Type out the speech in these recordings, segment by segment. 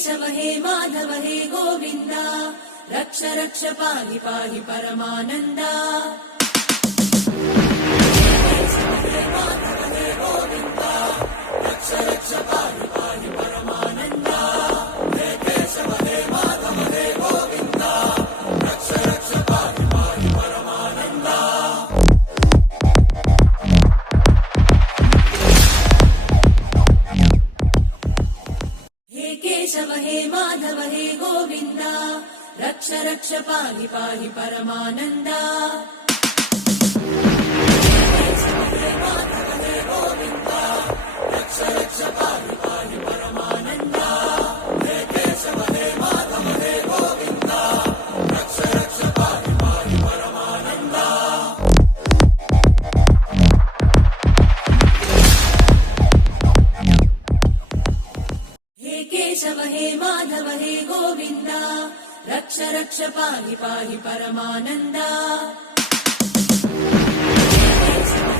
केशव हे माधव हे गोविन्द रक्ष रक्ष पाहि पाहि परमानन्दा। हे माधव हे गोविन्द रक्ष रक्ष पाहि पाहि परमानन्दा। हे केशव हे माधव हे गोविन्द रक्ष रक्ष पाहि पाहि परमानन्दा। केशव हे माधव हे गोविन्द रक्ष रक्ष पाहि पाहि परमानन्दा। हे माधव हे गोविन्द रक्ष रक्ष पाहि पाहि परमानन्दा। हे केशव हे माधव हे गोविन्द रक्ष रक्ष पाहि पाहि परमानन्दा। केशव हे माधव हे गोविन्द रक्ष रक्ष पाहि पाहि परमानन्दा।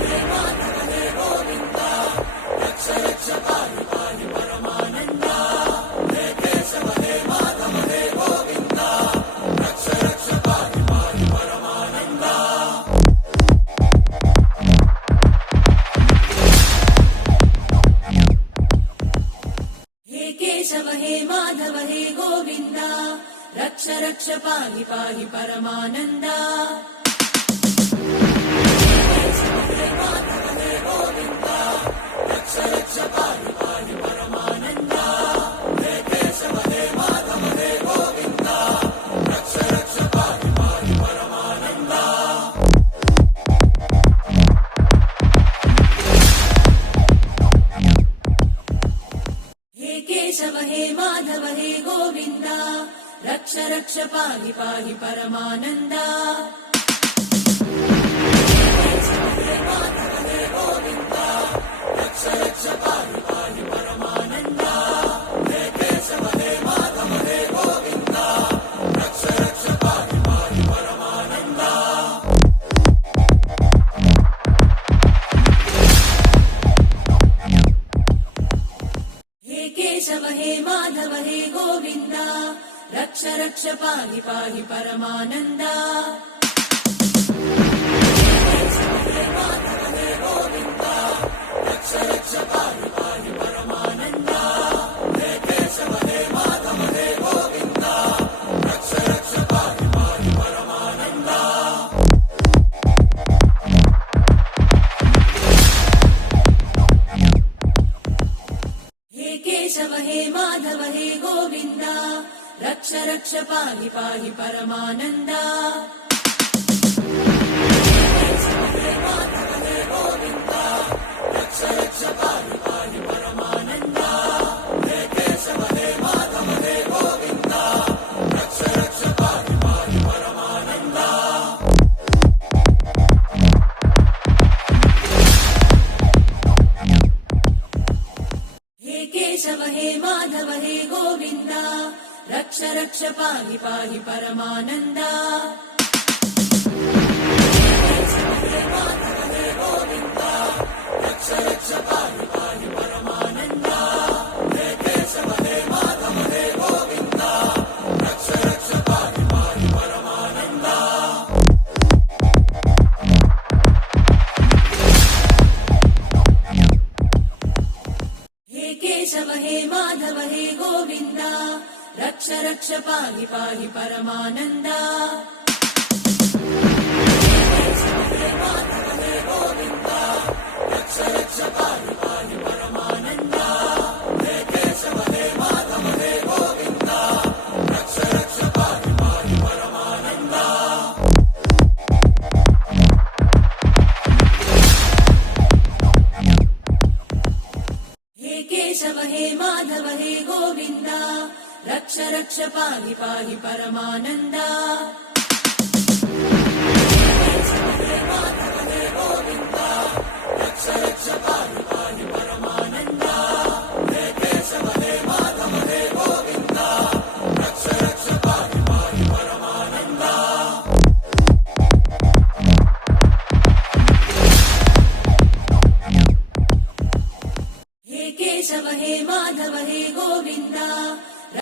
हे माधव हे गोविन्द रक्ष रक्ष पाहि पाहि परमानन्दा। हे केशव हे माधव हे गोविन्द रक्ष रक्ष पाहि पाहि परमानन्दा। केशव हे माधव हे गोविन्द रक्ष रक्ष पाहि पाहि परमानन्दा। हे माधव हे गोविन्द रक्ष रक्ष पाहि पाहि परमानन्दा। हे केशव हे माधव हे गोविन्द रक्ष रक्ष पाहि पाहि परमानन्दा। केशव हे माधव हे गोविन्द रक्ष रक्ष पाहि पाहि परमानन्दा। हे माधव हे गोविन्द रक्ष रक्ष पाहि पाहि परमानन्दा। हे केशव हे माधव हे गोविन्द रक्ष रक्ष पाहि पाहि परमानन्दा। केशव हे माधव हे गोविन्द रक्ष रक्ष पाहि पाहि परमानन्दा। हे माधव हे गोविन्द रक्ष रक्ष पाहि पाहि परमानन्दा। हे केशव हे माधव हे गोविन्द रक्ष रक्ष पाहि पाहि परमानन्दा। केशव हे माधव हे गोविन्द रक्ष रक्ष पाहि पाहि परमानन्दा। हे माधव हे गोविन्द रक्ष रक्ष पाहि पाहि परमानन्दा। हे केशव हे माधव हे गोविन्द रक्ष रक्ष पाहि पाहि परमानन्दा। केशव हे माधव हे गोविन्द रक्ष रक्ष पाहि पाहि परमानन्दा। हे माधव हे गोविन्द रक्ष रक्ष पाहि पाहि परमानन्दा। हे केशव हे माधव हे गोविन्द रक्ष रक्ष पाहि पाहि परमानन्दा। केशव हे माधव हे गोविन्द रक्ष रक्ष पाहि पाहि परमानन्दा। हे माधव हे गोविन्द रक्ष रक्ष पाहि पाहि परमानन्दा। हे केशव हे माधव हे गोविन्द रक्ष रक्ष पाहि पाहि परमानन्दा। केशव हे माधव हे गोविन्द रक्ष रक्ष पाहि पाहि परमानन्दा। हे माधव हे गोविन्द रक्ष रक्ष पाहि पाहि परमानन्दा।